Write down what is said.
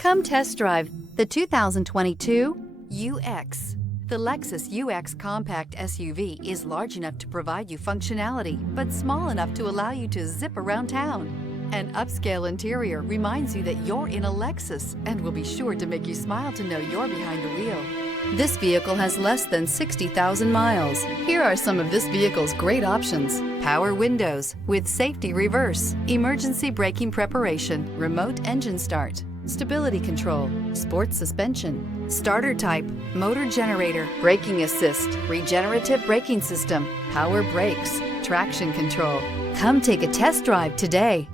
Come test drive the 2022 UX. The Lexus UX compact SUV is large enough to provide you functionality, but small enough to allow you to zip around town. An upscale interior reminds you that you're in a Lexus and will be sure to make you smile to know you're behind the wheel. This vehicle has less than 60,000 miles. Here are some of this vehicle's great options: power windows with safety reverse, emergency braking preparation, remote engine start, stability control, sports suspension, starter type, motor generator, braking assist, regenerative braking system, power brakes, traction control. Come take a test drive today.